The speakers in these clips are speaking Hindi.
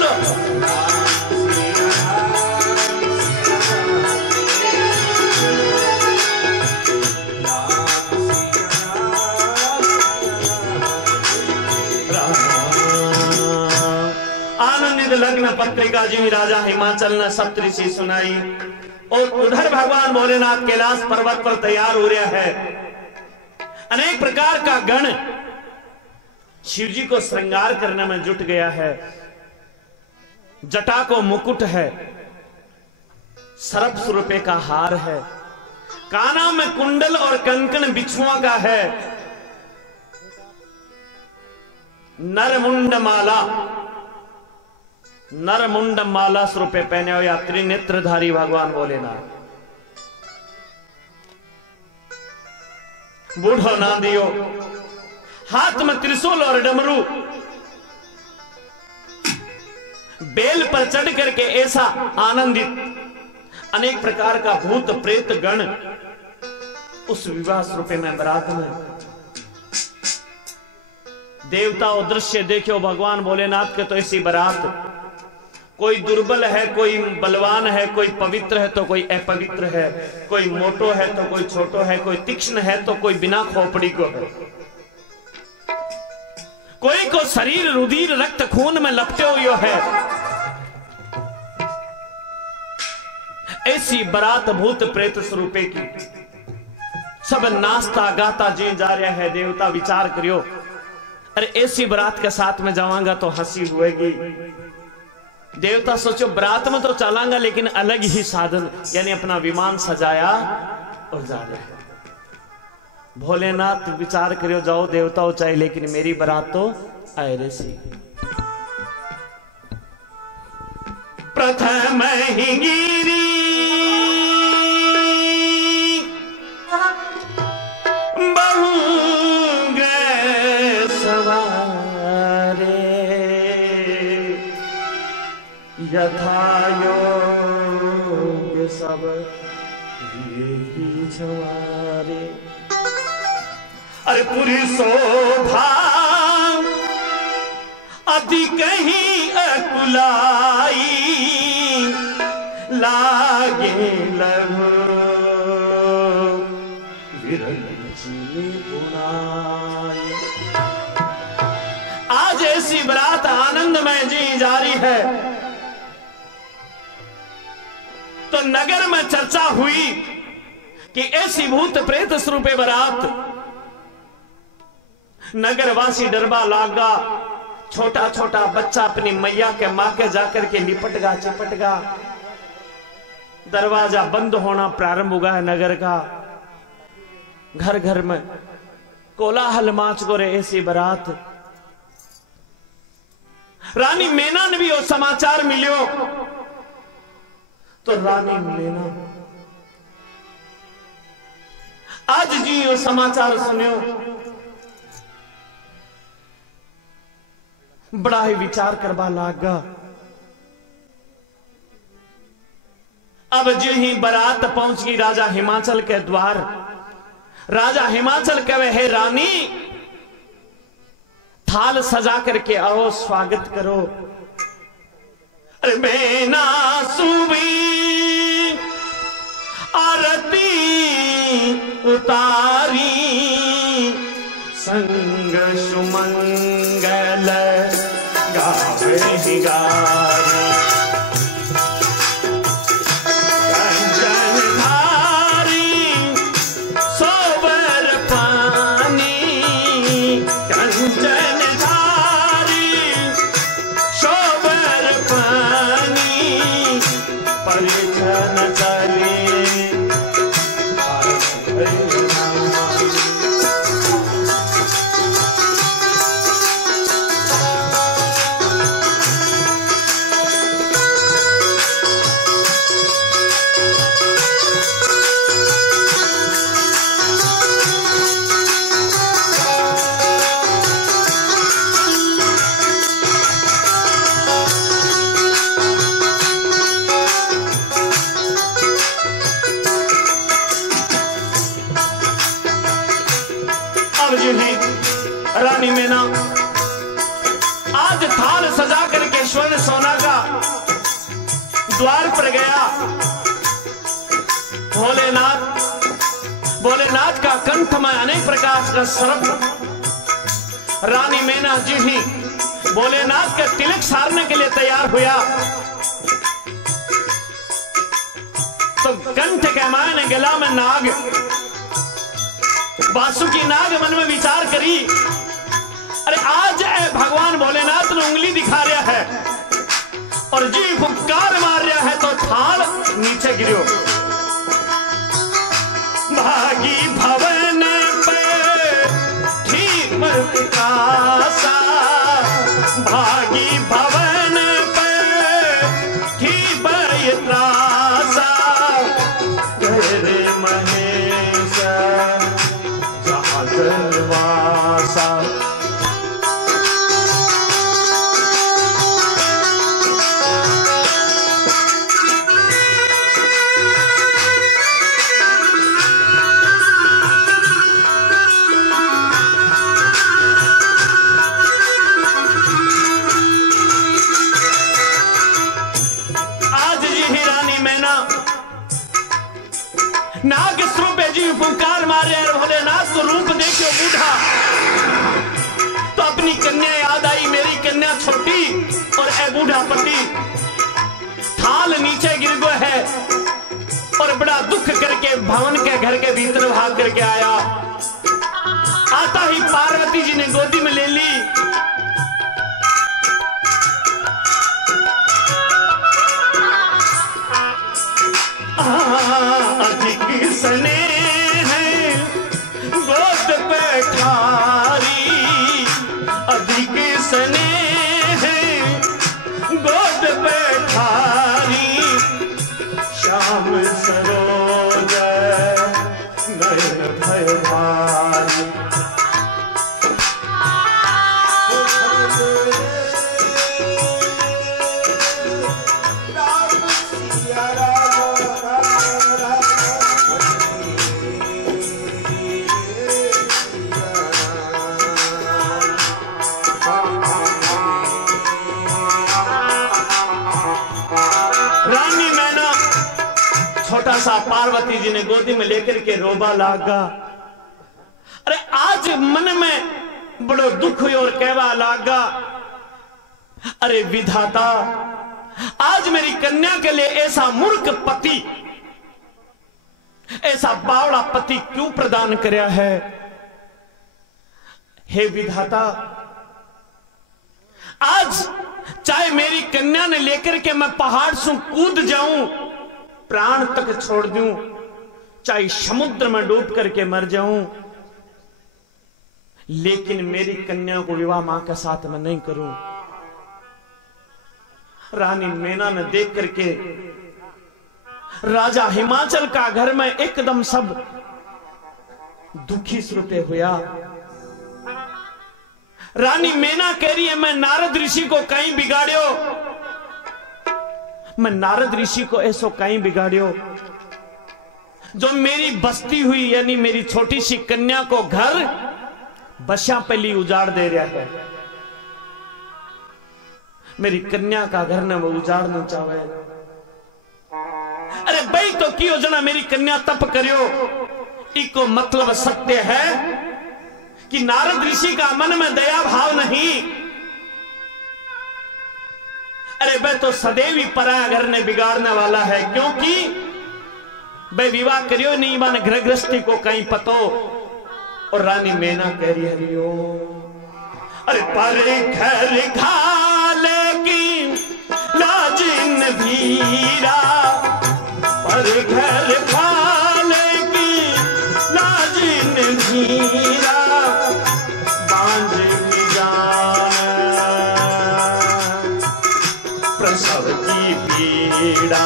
बोलो। आनंदित लग्न पत्रिका जी राजा हिमाचल ने सप्तऋषि सुनाई और उधर भगवान भोलेनाथ कैलाश पर्वत पर तैयार हो रहा है। अनेक प्रकार का गण शिव जी को श्रृंगार करने में जुट गया है। जटा को मुकुट है, सरप रुपए का हार है, काना में कुंडल और कंकण बिछुआ का है, नरमुंड माला रुपए पहने हो या त्रिनेत्रधारी भगवान भोलेनाथ। बूढ़ो ना दियो, हाथ में त्रिशूल और डमरू, बेल पर चढ़ करके ऐसा आनंदित अनेक प्रकार का भूत प्रेत गण उस विवाह रूपे में बरात में। देवताओं दृश्य देखो भगवान भोलेनाथ के तो ऐसी बरात, कोई दुर्बल है, कोई बलवान है, कोई पवित्र है तो कोई अपवित्र है, कोई मोटो है तो कोई छोटो है, कोई तीक्ष्ण है तो कोई बिना खोपड़ी को है, कोई को शरीर रुधिर रक्त खून में लपटे हुए है। ऐसी बरात भूत प्रेत स्वरूपे की सब नाचता गाता जी जा रहा है। देवता विचार करियो, अरे ऐसी बरात के साथ में जावांगा तो हंसी हुएगी। देवता सोचो बरात में तो चलांगा लेकिन अलग ही साधन, यानी अपना विमान सजाया और जा रहे हैं। भोलेनाथ विचार करियो, जाओ देवताओं चाहे लेकिन मेरी बरात तो आए रे सी। प्रथम ही गिरी बहु गए सवारे, यथा योग सब ही छवारे। अरे पूरी शोभा अधिक ही अकुलाई, लागे लघु बुनाई। आज ऐसी बरात आनंद में जी जा रही है तो नगर में चर्चा हुई कि ऐसी भूत प्रेत स्वरूपे बरात। नगरवासी डरबा लागा, छोटा छोटा बच्चा अपनी मैया के मां के जाकर के लिपटगा चिपटगा, दरवाजा बंद होना प्रारंभ हुआ है नगर का। घर घर में कोलाहल माच गो रे ऐसी बरात। रानी मेना ने भी वो समाचार मिलियो तो रानी मेना आज जी वो समाचार सुनियो, बड़ा ही विचार करवा लागा। अब जो ही बारात पहुंच गई राजा हिमाचल के द्वार। राजा हिमाचल कहे, हे रानी थाल सजा करके आओ, स्वागत करो। अरे मैना सुबी आरती उतारी, संग सुमंगल गावे गारी। रानी मेना आज थाल सजा करके स्वर्ण सोना का द्वार पर गया। भोलेनाथ का कंठ में अनेक प्रकार का सर्प। रानी मैना जी ही भोलेनाथ के तिलक सारने के लिए तैयार हुआ तो कंठ के मायने गला में नाग, वासुकी नाग मन में विचार करी, अरे आज भगवान भोलेनाथ ने उंगली दिखा रहा है और जी फुकार मार रहा है तो थाल नीचे गिरो। भागी भवन पे ठीक मरकासा, भागी भवन पे ठीक बयत्रासा, गहरे महेश जहाँ जलवासा। नाग स्वरूप जी फुंकार मार रहे हैं। भोलेनाथ को रूप देखो बूढ़ा तो अपनी कन्या याद आई, मेरी कन्या छोटी और ए बूढ़ा पति। थाल नीचे गिर गया है और बड़ा दुख करके भवन के घर के भीतर भाग करके आया। आता ही पार्वती जी ने गोदी में ले ली। अधिक स्नेह गोद पे ठारी, अधिक स्नेह गोद पे ठारी, श्याम सरोज नयन भय भारी। छोटा सा पार्वती जी ने गोदी में लेकर के रोबा लागा। अरे आज मन में बड़ो दुख हुई और कहवा लागा, अरे विधाता आज मेरी कन्या के लिए ऐसा मूर्ख पति, ऐसा बावड़ा पति क्यों प्रदान करया है। हे विधाता आज चाहे मेरी कन्या ने लेकर के मैं पहाड़ से कूद जाऊं, प्राण तक छोड़ दूं, चाहे समुद्र में डूब करके मर जाऊं, लेकिन मेरी कन्या को विवाह मां के साथ मैं नहीं करूं। रानी मैना ने देख करके राजा हिमाचल का घर में एकदम सब दुखी श्रुते हुआ। रानी मैना कह रही है मैं नारद ऋषि को कहीं बिगाड़ियो, मैं नारद ऋषि को ऐसो कहीं बिगाड़ियो जो मेरी बस्ती हुई यानी मेरी छोटी सी कन्या को घर बशा पली उजाड़ दे रहा है। मेरी कन्या का घर ने वो उजाड़ना चाहे। अरे भाई तो की योजना मेरी कन्या तप करियो, इको मतलब सत्य है कि नारद ऋषि का मन में दया भाव नहीं। अरे वह तो सदैव ही पराया घर ने बिगाड़ने वाला है, क्योंकि वह विवाह करियो नहीं मन गृह गृहस्थी को कहीं पतो। और रानी मैना कह रही हरियो, अरे पर घर खाले की लाजिन भीरा, पर घर खाले की लाजिन भीरा, बांझ की जान प्रसव की पीड़ा।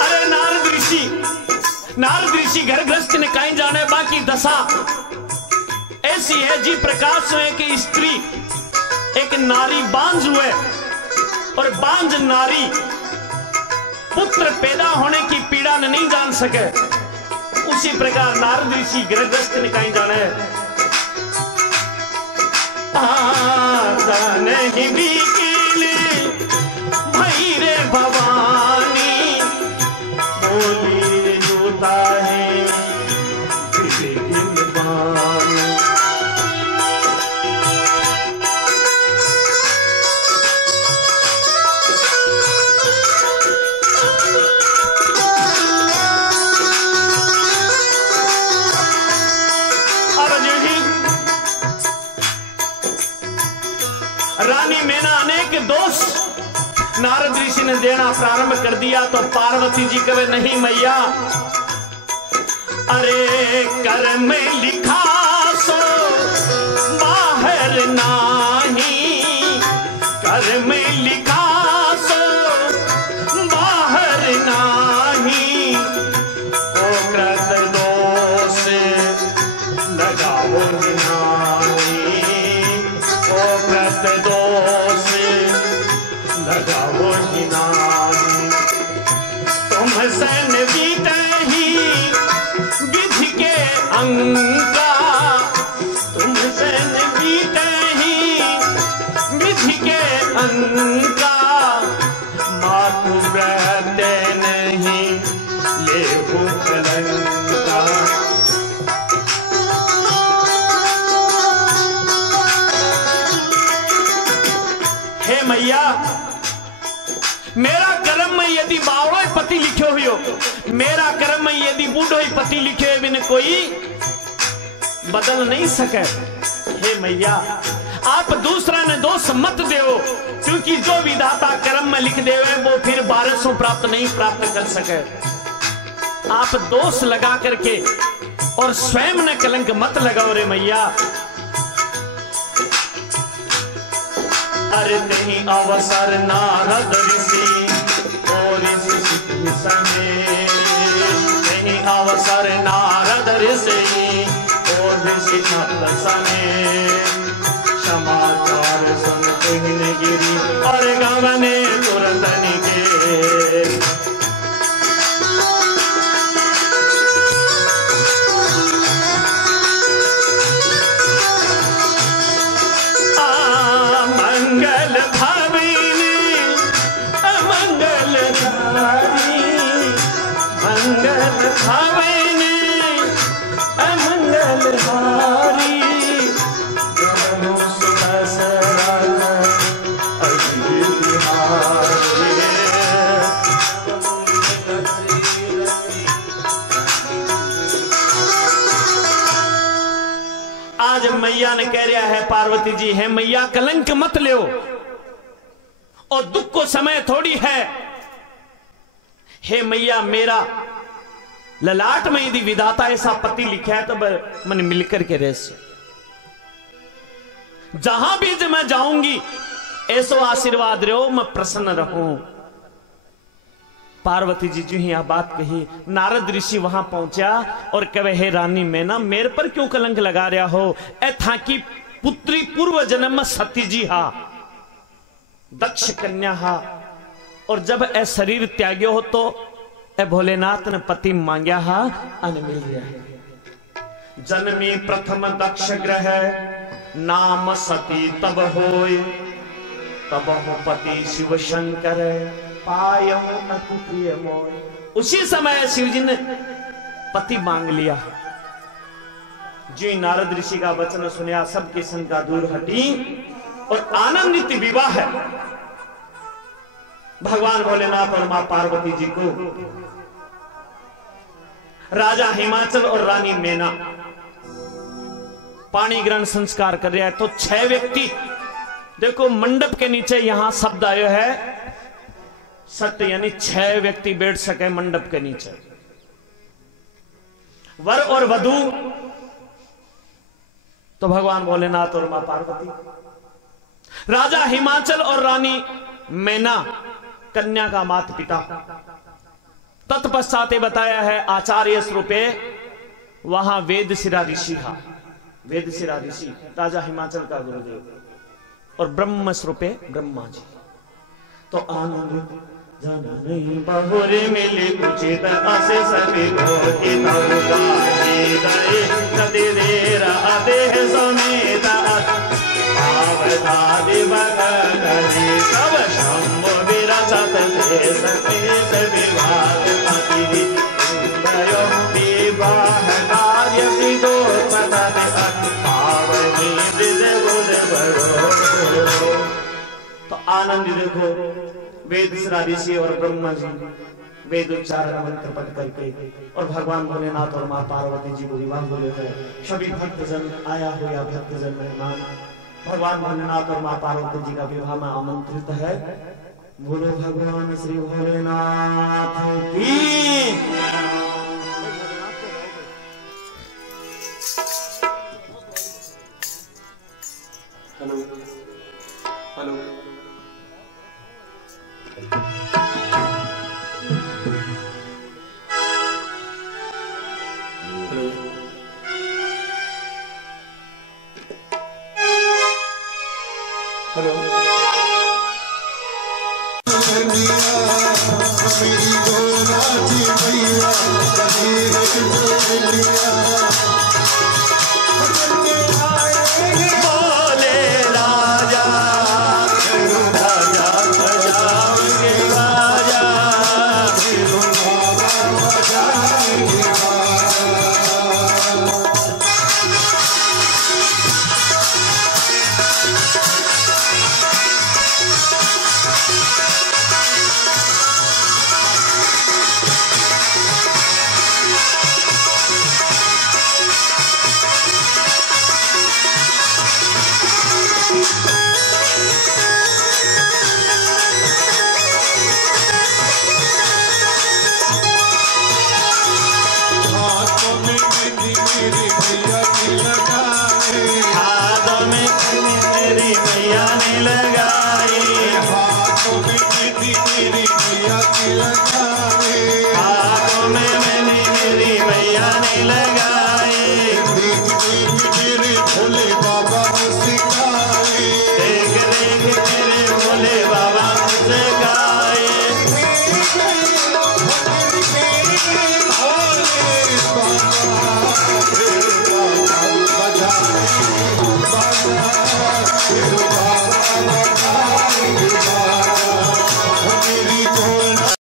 अरे नारद ऋषि घर गृहस्थ ने कहीं जाने, बाकी दशा ऐसी है जी प्रकाश हुए कि स्त्री एक नारी बांझ हुए और बांझ नारी पुत्र पैदा होने की पीड़ा ने नहीं जान सके। उसी प्रकार नारद ऋषि गृहस्थ ने कहीं जाने नहीं बीकीले भाई रे भवानी बोली जूता है रानी मैना अनेक दोष नारद ऋषि ने देना प्रारंभ कर दिया तो पार्वती जी कहे नहीं मैया, अरे कर में लिखा सो बाहर नाही, कर में लिखा सो बाहर नाही, ओ कृत दोष लगाओ नाही, ओ कृत दोष लगाओ नाही, तुम सन बीते ही विधि के अंका, तुम सन बीते ही विधि के अंका, मातु रहते नहीं ले कलंका। हे मैया, मेरा कर्म में यदि बावड़ो पति लिखो हुयो, मेरा कर्म में यदि बूढ़ो पति लिखे बिन कोई बदल नहीं सके। हे मैया, आप दूसरा ने दोष मत देओ, क्योंकि जो विधाता कर्म में लिख देवे वो फिर बारसों प्राप्त नहीं प्राप्त कर सके। आप दोष लगा करके और स्वयं ने कलंक मत लगाओ रे मैया। अरे नहीं अवसर नारद ऋषि और ऋषि सने, नहीं अवसर नारद ऋषि और ऋषि सने, समाचार सुन गिरी और गगने तुरंत निके। मंगल भाविनी अमंगल धारी, मंगल भाविनी अमंगल धारी, आज मैया ने कह रहा है पार्वती जी, है मैया कलंक मत ले, और दुख को समय थोड़ी है। हे मैया, मेरा ललाट में यदि विधाता ऐसा पति लिखा है तो मन मिलकर के रह, जहां भी मैं जाऊंगी ऐसो आशीर्वाद रहो, मैं प्रसन्न रहूं। पार्वती जी जो ही यह बात कही, नारद ऋषि वहां पहुंचा और कहे हे रानी मैना, मेरे पर क्यों कलंक लगा रहा हो? ए था कि पुत्री पूर्व जन्म में सती जी हा, दक्ष कन्या हा, और जब ए शरीर त्याग्यो हो तो ए भोलेनाथ ने पति मांग्या हा, अन मिल गया। जन्मी प्रथम दक्ष ग्रह नाम सती तब होय, तब हो पति शिव शंकर पायम अति प्रिय मोय। उसी समय शिव जी ने पति मांग लिया। जी नारद ऋषि का वचन सुनया, सबकी शंका दूर हटी और आनंदित विवाह है भगवान भोलेनाथ और मां पार्वती जी को। राजा हिमाचल और रानी मैना पाणी ग्रहण संस्कार कर रहा है, तो 6 व्यक्ति देखो मंडप के नीचे यहां शब्द आयो है सत्य, यानी 6 व्यक्ति बैठ सके मंडप के नीचे। वर और वधू तो भगवान भोलेनाथ और मां पार्वती। राजा हिमाचल और रानी मैना कन्या का माता पिता। तत्पश्चात बताया है आचार्य स्वरूपे वहां वेदशिरा ऋषि था। वेदशिरा ऋषि राजा हिमाचल का गुरुदेव, और ब्रह्म स्वरूपे ब्रह्मा जी। तो आनंद जननी बहुरी मिली उचित असे सभी की नदी दे रहा देह समेत आवधा दिवग आनंद देखो, वेद ऋषि और ब्रह्मा जी वेद उच्चारण मंत्र पढ़ करके और भगवान भोलेनाथ और माँ पार्वती जी को विवाह बोले हैं। सभी भक्तजन आया हुआ भक्तजन मेहमान भगवान भोलेनाथ और माँ पार्वती जी का विवाह में आमंत्रित है। बोलो भगवान श्री भोलेनाथ की। हेलो हेलो हेलो मेरी गोरा जी मैया